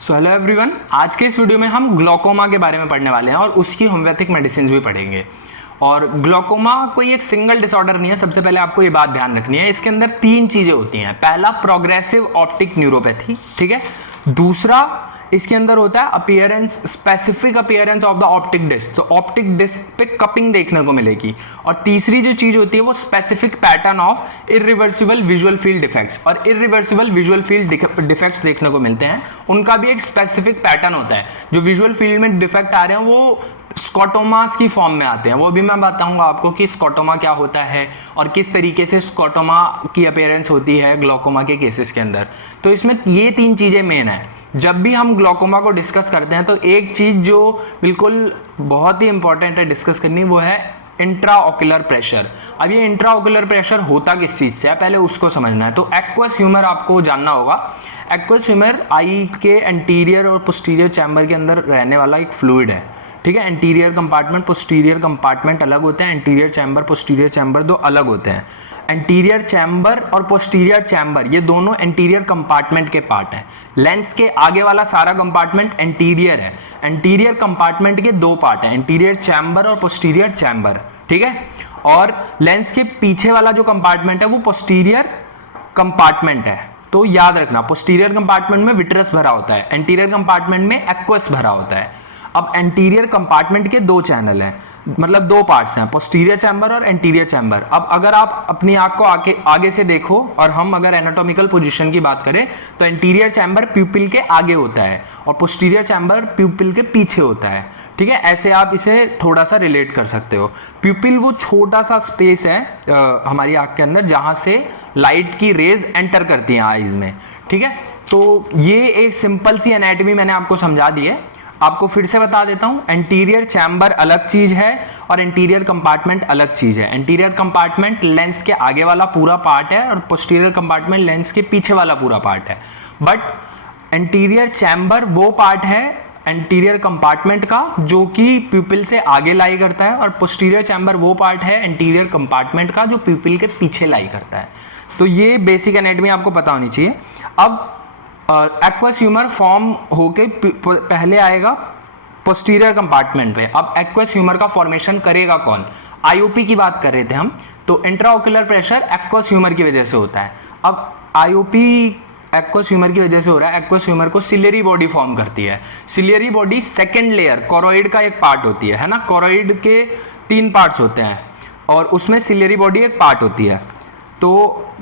So hello everyone, आज के इस वीडियो में हम ग्लोकोमा के बारे में पढ़ने वाले हैं और उसकी होम्योपैथिक मेडिसिन भी पढ़ेंगे। और ग्लोकोमा कोई एक सिंगल डिसऑर्डर नहीं है। सबसे पहले आपको ये बात ध्यान रखनी है, इसके अंदर तीन चीजें होती हैं। पहला प्रोग्रेसिव ऑप्टिक न्यूरोपैथी, ठीक है। दूसरा इसके अंदर होता है appearance, specific appearance of the optic disc, तो ऑप्टिक डिस्क पे कपिंग देखने को मिलेगी। और तीसरी जो चीज होती है वो specific pattern of irreversible visual field defects, और इरिवर्सिबल विजुअल फील्ड डिफेक्ट्स देखने को मिलते हैं। उनका भी एक स्पेसिफिक पैटर्न होता है। जो विजुअल फील्ड में डिफेक्ट आ रहे हैं वो स्कोटोमास की फॉर्म में आते हैं। वो भी मैं बताऊंगा आपको कि स्कोटोमा क्या होता है और किस तरीके से स्कोटोमा की अपीयरेंस होती है ग्लोकोमा के केसेस के अंदर। तो इसमें ये तीन चीजें मेन है। जब भी हम ग्लोकोमा को डिस्कस करते हैं तो एक चीज जो बिल्कुल बहुत ही इंपॉर्टेंट है डिस्कस करनी, वो है इंट्राओक्युलर प्रेशर। अब ये इंट्राओक्युलर प्रेशर होता किस चीज से है, पहले उसको समझना है। तो एक्वस ह्यूमर आपको जानना होगा। एक्वस ह्यूमर आई के एंटीरियर और पोस्टीरियर चैम्बर के अंदर रहने वाला एक फ्लूइड है, ठीक है। एंटीरियर कंपार्टमेंट, पोस्टीरियर कंपार्टमेंट अलग होते हैं। एंटीरियर चैम्बर, पोस्टीरियर चैम्बर दो अलग होते हैं। एंटीरियर चैम्बर और पोस्टीरियर चैम्बर ये दोनों एंटीरियर कंपार्टमेंट के पार्ट हैं। लेंस के आगे वाला सारा कंपार्टमेंट एंटीरियर है। एंटीरियर कंपार्टमेंट के दो पार्ट हैं, एंटीरियर चैम्बर और पोस्टीरियर चैम्बर, ठीक है। और लेंस के पीछे वाला जो कंपार्टमेंट है वो पोस्टीरियर कंपार्टमेंट है। तो याद रखना, पोस्टीरियर कंपार्टमेंट में विट्रस भरा होता है, एंटीरियर कंपार्टमेंट में एक्वस भरा होता है। अब एंटीरियर कंपार्टमेंट के दो चैनल हैं, मतलब दो पार्ट्स हैं, पोस्टीरियर चैम्बर और एंटीरियर चैम्बर। अब अगर आप अपनी आंख को आगे से देखो और हम अगर एनाटॉमिकल पोजीशन की बात करें तो एंटीरियर चैम्बर प्यूपिल के आगे होता है और पोस्टीरियर चैम्बर प्यूपिल के पीछे होता है, ठीक है। ऐसे आप इसे थोड़ा सा रिलेट कर सकते हो। प्यूपिल वो छोटा सा स्पेस है हमारी आंख के अंदर जहां से लाइट की रेज एंटर करती हैं आईज में, ठीक है। तो ये एक सिंपल सी एनाटॉमी मैंने आपको समझा दी है। आपको फिर से बता देता हूं, एंटीरियर चैम्बर अलग चीज है और एंटीरियर कंपार्टमेंट अलग चीज है। एंटीरियर कंपार्टमेंट लेंस के आगे वाला पूरा पार्ट है और पोस्टीरियर कंपार्टमेंट लेंस के पीछे वाला पूरा पार्ट है। बट एंटीरियर चैम्बर वो पार्ट है एंटीरियर कंपार्टमेंट का जो कि प्यूपिल से आगे लाई करता है, और पोस्टीरियर चैम्बर वो पार्ट है एंटीरियर कंपार्टमेंट का जो प्यूपिल के पीछे लाई करता है। तो ये बेसिक एनाटॉमी आपको पता होनी चाहिए। अब एक्वस ह्यूमर फॉर्म होके पहले आएगा पोस्टीरियर कंपार्टमेंट पे। अब एक्वस ह्यूमर का फॉर्मेशन करेगा कौन? आईओपी की बात कर रहे थे हम, तो इंट्राओक्युलर प्रेशर एक्वस ह्यूमर की वजह से होता है। अब आईओपी एक्वस ह्यूमर की वजह से हो रहा है। एक्वस ह्यूमर को सिलियरी बॉडी फॉर्म करती है। Ciliary body second layer choroid का एक पार्ट होती है ना। कोरोइड के तीन पार्ट्स होते हैं और उसमें सिलियरी बॉडी एक पार्ट होती है। तो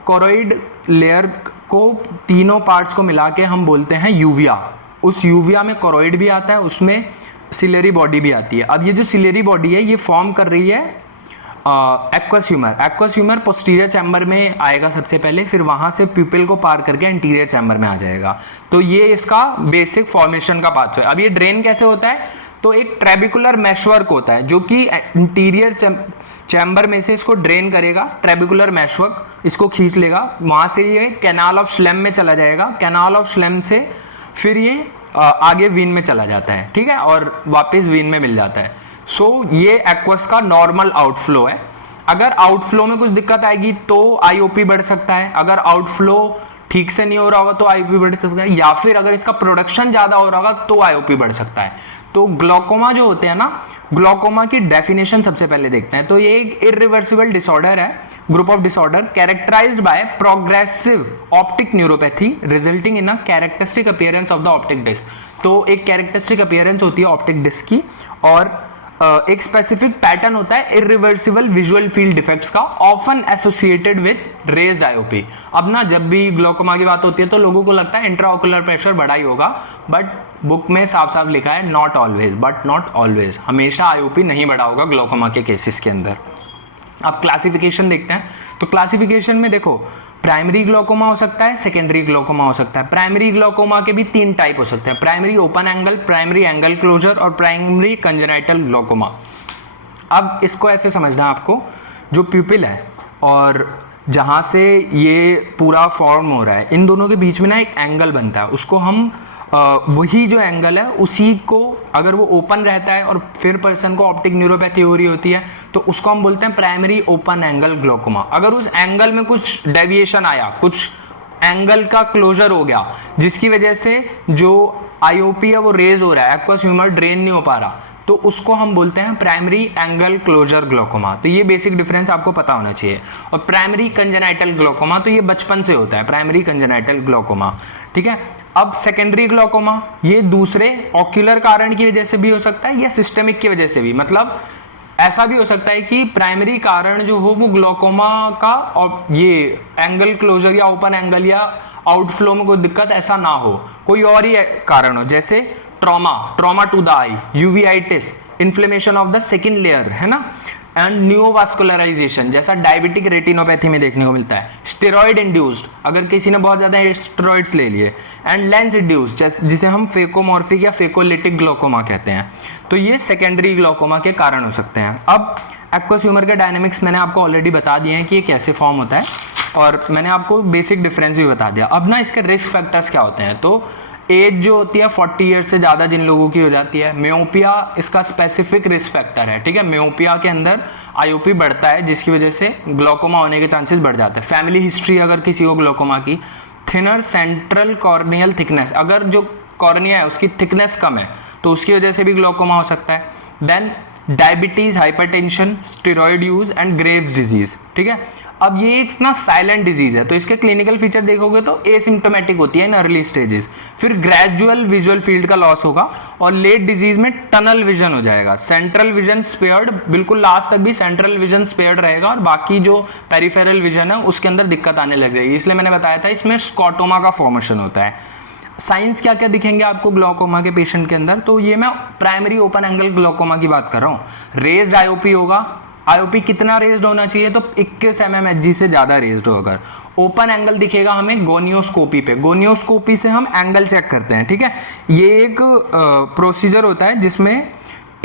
कोरोइड लेयर को तीनों पार्ट्स को मिला के हम बोलते हैं यूविया। उस यूविया में कोरोइड भी आता है, उसमें सिलेरी बॉडी भी आती है। अब ये जो सिलेरी बॉडी है ये फॉर्म कर रही है aqueous humour. Aqueous humour posterior chamber में आएगा सबसे पहले, फिर वहां से प्यूपिल को पार करके एंटीरियर चैम्बर में आ जाएगा। तो ये इसका बेसिक फॉर्मेशन का पाथ है। अब ये ड्रेन कैसे होता है? तो एक ट्रेबिकुलर मैशवर्क होता है जो कि इंटीरियर चैम्बर में से इसको ड्रेन करेगा। ट्रेबिकुलर मैशवर्क इसको खींच लेगा, वहां से ये कैनाल ऑफ श्लेम में चला जाएगा। कैनाल ऑफ श्लेम से फिर ये आगे वीन में चला जाता है, ठीक है, और वापस वीन में मिल जाता है। सो ये एक्वस का नॉर्मल आउटफ्लो है। अगर आउटफ्लो में कुछ दिक्कत आएगी तो आईओपी बढ़ सकता है। अगर आउटफ्लो ठीक से नहीं हो रहा होगा तो आईओपी बढ़ सकता है, या फिर अगर इसका प्रोडक्शन ज्यादा हो रहा होगा तो आईओपी बढ़ सकता है। तो ग्लोकोमा जो होते हैं ना, ग्लोकोमा की डेफिनेशन सबसे पहले देखते हैं। तो ये एक इरिवर्सिबल डिसऑर्डर है, group of disorder characterized by progressive optic neuropathy resulting in a characteristic appearance of the optic disc. तो एक कैरेक्टरिस्टिक अपीयरेंस होती है ऑप्टिक डिस्क की, और एक स्पेसिफिक पैटर्न होता है इरिवर्सिबल विजुअल फील्ड डिफेक्ट्स का, often associated with raised IOP. अब ना जब भी ग्लोकोमा की बात होती है तो लोगों को लगता है इंट्राओक्युलर प्रेशर बढ़ा ही होगा, बट बुक में साफ साफ लिखा है not always, but not always, हमेशा आईओपी नहीं बढ़ा होगा ग्लोकोमा के केसेस के अंदर। अब क्लासिफिकेशन देखते हैं। तो क्लासिफिकेशन में देखो, प्राइमरी ग्लोकोमा हो सकता है, सेकेंडरी ग्लोकोमा हो सकता है। प्राइमरी ग्लोकोमा के भी तीन टाइप हो सकते हैं, primary open angle, primary angle closure और प्राइमरी कंजेनाइटल ग्लोकोमा। अब इसको ऐसे समझना है आपको, जो प्यूपिल है और जहाँ से ये पूरा फॉर्म हो रहा है, इन दोनों के बीच में ना एक एंगल बनता है, उसको हम वही जो एंगल है उसी को, अगर वो ओपन रहता है और फिर पर्सन को ऑप्टिक न्यूरोपैथी हो रही होती है तो उसको हम बोलते हैं प्राइमरी ओपन एंगल ग्लोकोमा। अगर उस एंगल में कुछ डेविएशन आया, कुछ एंगल का क्लोजर हो गया, जिसकी वजह से जो आईओपी है वो रेज हो रहा है, एक्वस ह्यूमर ड्रेन नहीं हो पा रहा, तो उसको हम बोलते हैं प्राइमरी एंगल क्लोजर ग्लोकोमा। तो ये बेसिक डिफरेंस आपको पता होना चाहिए। और प्राइमरी कंजेनाइटल ग्लोकोमा, तो ये बचपन से होता है, प्राइमरी कंजेनाइटल ग्लोकोमा, ठीक है। अब सेकेंडरी ग्लोकोमा, ये दूसरे ऑक्यूलर कारण की वजह से भी हो सकता है या सिस्टमिक की वजह से भी, मतलब ऐसा भी हो सकता है कि प्राइमरी कारण जो हो वो ग्लोकोमा का और ये एंगल क्लोजर या ओपन एंगल या आउटफ्लो में कोई दिक्कत ऐसा ना हो, कोई और ही कारण हो, जैसे trauma to the eye, uveitis, inflammation of the second layer, है ना, एंड न्यूवास्कुलराइजेशन, जैसा डायबिटिक रेटिनोपैथी में देखने को मिलता है। स्टेरॉइड इंड्यूस्ड, अगर किसी ने बहुत ज़्यादा स्टेरॉइड्स ले लिए, एंड लेंस इंड्यूस्ड, जिसे हम फेकोमॉर्फिक या फेकोलिटिक ग्लोकोमा कहते हैं। तो ये सेकेंडरी ग्लोकोमा के कारण हो सकते हैं। अब एक्वस ह्यूमर के डायनेमिक्स मैंने आपको ऑलरेडी बता दिए हैं कि ये कैसे फॉर्म होता है, और मैंने आपको बेसिक डिफरेंस भी बता दिया। अब ना इसके रिस्क फैक्टर्स क्या होते हैं, तो एज जो होती है 40 ईयर्स से ज़्यादा जिन लोगों की हो जाती है, म्योपिया इसका स्पेसिफिक रिस्क फैक्टर है, ठीक है। म्योपिया के अंदर आईओपी बढ़ता है, जिसकी वजह से ग्लोकोमा होने के चांसेस बढ़ जाते हैं। फैमिली हिस्ट्री अगर किसी को ग्लोकोमा की, थिनर सेंट्रल कॉर्नियल थिकनेस, अगर जो कॉर्निया है उसकी थिकनेस कम है तो उसकी वजह से भी ग्लोकोमा हो सकता है। Then diabetes, hypertension, steroid use and Graves disease, ठीक है। अब ये एक ना साइलेंट डिजीज है, तो इसके क्लिनिकल फीचर देखोगे तो एसिम्प्टोमेटिक होती है इन अर्ली स्टेजेस, फिर ग्रेजुअल विजुअल फील्ड का लॉस होगा, और लेट डिजीज में टनल विजन हो जाएगा, सेंट्रल विजन स्पेयर्ड, बिल्कुल लास्ट तक भी सेंट्रल विजन स्पेयर्ड रहेगा, और बाकी जो पेरिफेरल विजन है उसके अंदर दिक्कत आने लग जाएगी। इसलिए मैंने बताया था इसमें स्कॉटोमा का फॉर्मेशन होता है। साइंस क्या क्या दिखेंगे आपको ग्लोकोमा के पेशेंट के अंदर, तो ये मैं प्राइमरी ओपन एंगल ग्लोकोमा की बात कर रहा हूँ। रेज्ड आईओपी होगा, आईओपी कितना रेज्ड होना चाहिए, तो 21 mmHg से ज़्यादा रेज्ड हो। अगर ओपन एंगल दिखेगा हमें गोनियोस्कोपी पे, गोनियोस्कोपी से हम एंगल चेक करते हैं, ठीक है। ये एक प्रोसीजर होता है जिसमें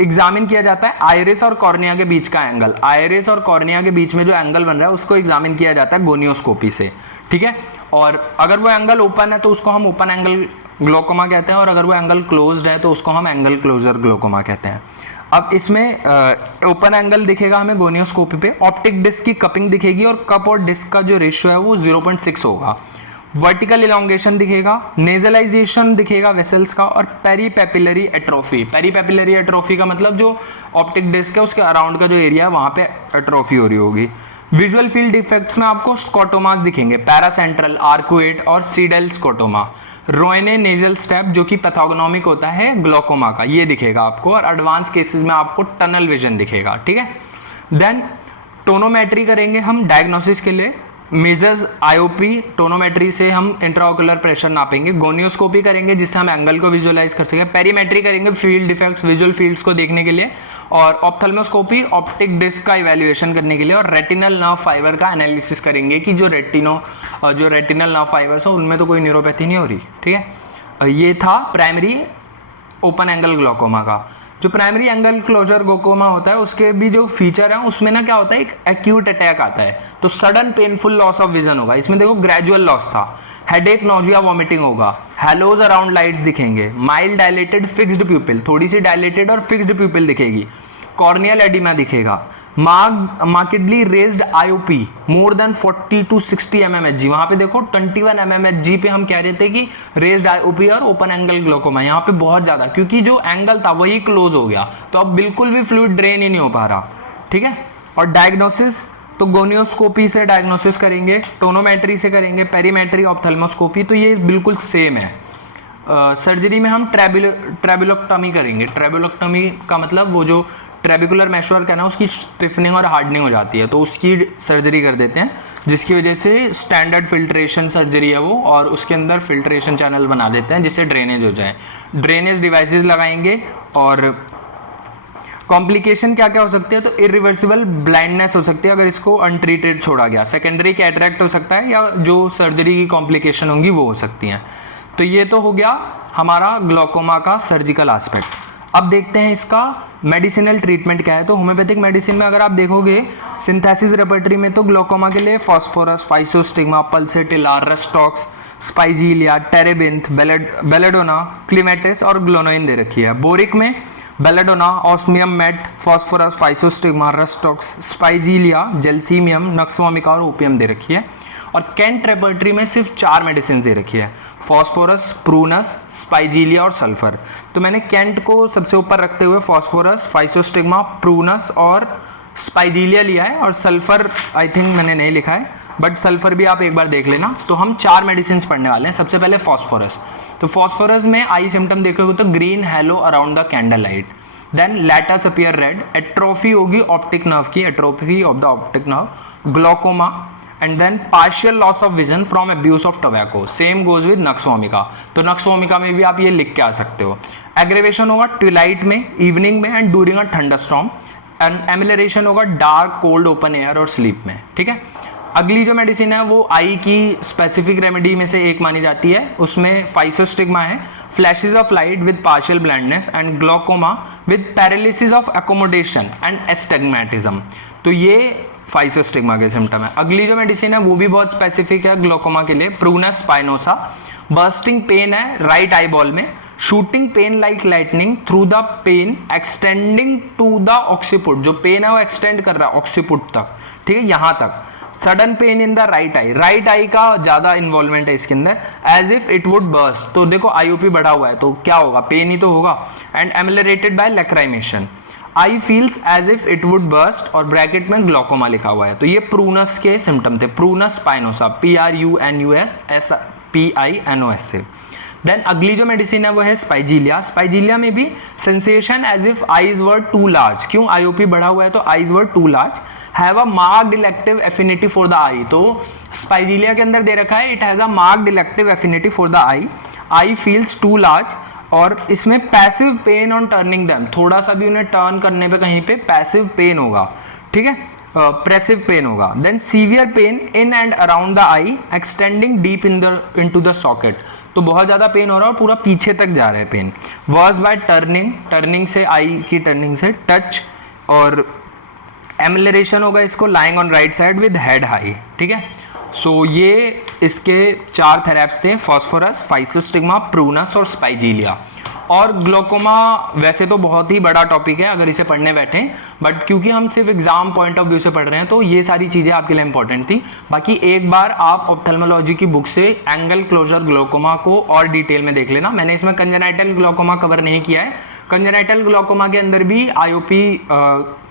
एग्जामिन किया जाता है आइरिस और कॉर्निया के बीच का एंगल, आइरिस और कॉर्निया के बीच में जो एंगल बन रहा है उसको एग्जामिन किया जाता है गोनियोस्कोपी से, ठीक है। और अगर वो एंगल ओपन है तो उसको हम ओपन एंगल ग्लोकोमा कहते हैं, और अगर वो एंगल क्लोज्ड है तो उसको हम एंगल क्लोजर ग्लोकोमा कहते हैं। अब इसमें ओपन एंगल दिखेगा हमें गोनियोस्कोपी पे, ऑप्टिक डिस्क की कपिंग दिखेगी, और कप और डिस्क का जो रेशियो है वो 0.6 होगा। वर्टिकल इलोंगेशन दिखेगा, नेजलाइजेशन दिखेगा वेसल्स का, और पेरीपेपिलरी एट्रोफी। पेरीपेपिलरी एट्रोफी का मतलब जो ऑप्टिक डिस्क है उसके अराउंड का जो एरिया है वहाँ पे एट्रोफी हो रही होगी। विजुअल फील्ड डिफेक्ट्स में आपको स्कोटोमास दिखेंगे, पैरासेंट्रल, आर्कुएट और सीडल स्कोटोमा। रोइने नेजल स्टेप जो कि पैथोगनोमिक होता है ग्लोकोमा का, ये दिखेगा आपको, और एडवांस केसेस में आपको टनल विजन दिखेगा, ठीक है। देन टोनोमेट्री करेंगे हम डायग्नोसिस के लिए, मेजर्स आईओपी, टोनोमेट्री से हम इंट्राओकुलर प्रेशर नापेंगे, गोनियोस्कोपी करेंगे जिससे हम एंगल को विजुअलाइज कर सकें, पेरीमेट्री करेंगे फील्ड डिफेक्ट्स, विजुअल फील्ड्स को देखने के लिए, और ऑप्थेल्मोस्कोपी ऑप्टिक डिस्क का इवैल्यूएशन करने के लिए, और रेटिनल नर्व फाइबर का एनालिसिस करेंगे कि जो रेटिनल नर्व फाइबर्स हो उनमें तो कोई न्यूरोपैथी नहीं हो रही, ठीक है। ये था प्राइमरी ओपन एंगल ग्लोकोमा का। जो प्राइमरी एंगल क्लोजर ग्लोकोमा होता है उसके भी जो फीचर है उसमें ना क्या होता है, एक एक्यूट अटैक आता है, तो sudden painful loss of vision होगा। इसमें देखो ग्रेजुअल लॉस था, हेडेक, नोजिया, वॉमिटिंग होगा, हेलोज अराउंड लाइट्स दिखेंगे, माइल्ड डायलेटेड फिक्स्ड प्यूपिल, थोड़ी सी डायलेटेड और फिक्स्ड प्यूपिल दिखेगी, कॉर्नियल एडिमा दिखेगा, markedly raised IOP more than 40 to 60 mmHg। वहाँ पे देखो 21 mmHg पे हम कह रहे थे कि रेज्ड आईओपी और ओपन एंगल ग्लोकोमा, यहाँ पे बहुत ज़्यादा, क्योंकि जो एंगल था वही क्लोज हो गया, तो अब बिल्कुल भी फ्लूइड ड्रेन ही नहीं हो पा रहा, ठीक है। और डायग्नोसिस तो गोनियोस्कोपी से डायग्नोसिस करेंगे, टोनोमेट्री से करेंगे, पेरीमेट्री, ऑप्थेल्मोस्कोपी, तो ये बिल्कुल सेम है। सर्जरी में हम ट्रेबुलोक्टमी करेंगे। ट्रेबुलोक्टमी का मतलब वो जो ट्रेबिकुलर मेशवर्क है ना उसकी स्टिफनिंग और हार्डनिंग हो जाती है, तो उसकी सर्जरी कर देते हैं, जिसकी वजह से स्टैंडर्ड फिल्ट्रेशन सर्जरी है वो, और उसके अंदर फिल्ट्रेशन चैनल बना देते हैं जिससे ड्रेनेज हो जाए। ड्रेनेज डिवाइसेस लगाएंगे। और कॉम्प्लिकेशन क्या क्या हो सकती है, तो इरिवर्सिबल ब्लाइंडनेस हो सकती है अगर इसको अनट्रीटेड छोड़ा गया, सेकेंडरी कैटरैक्ट हो सकता है, या जो सर्जरी की कॉम्प्लिकेशन होंगी वो हो सकती हैं। तो ये तो हो गया हमारा ग्लोकोमा का सर्जिकल एस्पेक्ट। अब देखते हैं इसका मेडिसिनल ट्रीटमेंट क्या है। तो होम्योपैथिक मेडिसिन में अगर आप देखोगे सिंथेसिस रेपर्टरी में तो ग्लोकोमा के लिए phosphorus, physostigma, pulsatilla, rhus tox, spigelia, terebinth, belladonna, clematis और ग्लोनोइन दे रखी है। बोरिक में belladonna, osmium met, phosphorus, physostigma, rhus tox, spigelia, gelsemium, nux vomica और ओपियम दे रखी है। और कैंट रेपर्टरी में सिर्फ 4 मेडिसिन दे रखी है, फॉस्फोरस, प्रूनस, स्पाइजीलिया और सल्फर। तो मैंने कैंट को सबसे ऊपर रखते हुए फॉस्फोरस, फाइसोस्टिग्मा, प्रूनस और स्पाइजीलिया लिया है, और सल्फर आई थिंक मैंने नहीं लिखा है, बट सल्फर भी आप एक बार देख लेना। तो हम 4 मेडिसिन पढ़ने वाले हैं। सबसे पहले फॉस्फोरस। तो फॉस्फोरस में आई सिम्टम देखोगे तो green halo around the candle light, then letters appear red, atrophy होगी ऑप्टिक नर्व की, atrophy of the optic nerve, glaucoma, and then partial loss of vision from abuse of tobacco. Same goes with nux vomica. तो nux vomica में भी आप ये लिख के आ सकते हो। एग्रेवेशन होगा ट्विलाइट में, इवनिंग में and during a thunderstorm, and amelioration होगा डार्क कोल्ड ओपन एयर और स्लीप में। ठीक है, अगली जो मेडिसिन है वो आई की स्पेसिफिक रेमेडी में से एक मानी जाती है। उसमें फाइसोस्टिग्मा है, flashes of light with partial blindness, and glaucoma with paralysis of accommodation and astigmatism. तो ये फाइसोस्टिग्मा के सिम्टम है। अगली जो मेडिसिन है वो भी बहुत स्पेसिफिक है ग्लोकोमा के लिए, प्रूनस स्पाइनोसा। बर्स्टिंग पेन है राइट आई बॉल में, shooting pain like lightning through the pain extending to the occiput. जो पेन है वो एक्सटेंड कर रहा है ऑक्सीपुट तक, ठीक है, यहाँ तक। Sudden pain in the right eye, right eye का ज्यादा इन्वॉल्वमेंट है इसके अंदर, as if it would burst. तो देखो आईओपी बढ़ा हुआ है तो क्या होगा, पेन ही तो होगा। And ameliorated by lacrimation, eye feels as if it would burst, और ब्रैकेट में ग्लोकोमा लिखा हुआ है। तो ये प्रूनस के सिम्टम थे, प्रूनस स्पाइनोसा, PRUNUS से। देन अगली जो मेडिसिन है वो है स्पाइजीलिया। स्पाइजीलिया में भी sensation as if eyes were too large. क्यों, आईओपी बढ़ा हुआ है तो eyes were too large, have a marked elective affinity for the eye. तो स्पाइजीलिया के अंदर दे रखा है it has a marked elective affinity for the eye, eye feels too large, और इसमें passive pain on turning them, थोड़ा सा भी उन्हें टर्न करने पे कहीं पे पैसिव पेन होगा, ठीक है, प्रेसिव पेन होगा। Then severe pain in and around the eye extending deep into the socket. तो बहुत ज़्यादा पेन हो रहा है और पूरा पीछे तक जा रहा है pain. Worse by turning, turning से, आई की टर्निंग से, टच, और एमिलरेशन होगा इसको lying on right side with head high. ठीक है, सो ये इसके 4 थेरेप्स थे, फॉस्फोरस, फाइसोस्टिग्मा, प्रूनस और स्पाइजीलिया। और ग्लोकोमा वैसे तो बहुत ही बड़ा टॉपिक है अगर इसे पढ़ने बैठें, बट क्योंकि हम सिर्फ एग्जाम पॉइंट ऑफ व्यू से पढ़ रहे हैं तो ये सारी चीज़ें आपके लिए इंपॉर्टेंट थी। बाकी एक बार आप ऑप्थेल्मोलॉजी की बुक से एंगल क्लोजर ग्लोकोमा को और डिटेल में देख लेना। मैंने इसमें कंजेनाइटल ग्लोकोमा कवर नहीं किया है। कंजेनाइटल ग्लोकोमा के अंदर भी आईओपी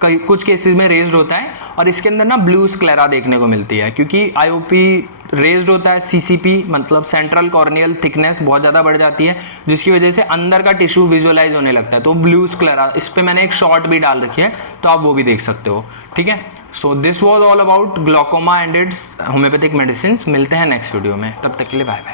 कुछ केसेस में रेज्ड होता है, और इसके अंदर ना ब्लू स्क्लेरा देखने को मिलती है, क्योंकि आईओपी रेज्ड होता है, सीसीपी मतलब सेंट्रल कॉर्नियल थिकनेस बहुत ज़्यादा बढ़ जाती है, जिसकी वजह से अंदर का टिश्यू विजुअलाइज होने लगता है। तो ब्लू स्क्लेरा, इस पर मैंने एक शॉर्ट भी डाल रखी है, तो आप वो भी देख सकते हो। ठीक है, so this was all about glaucoma and it's homeopathic medicine. मिलते हैं नेक्स्ट वीडियो में, तब तक के लिए बाय बाय।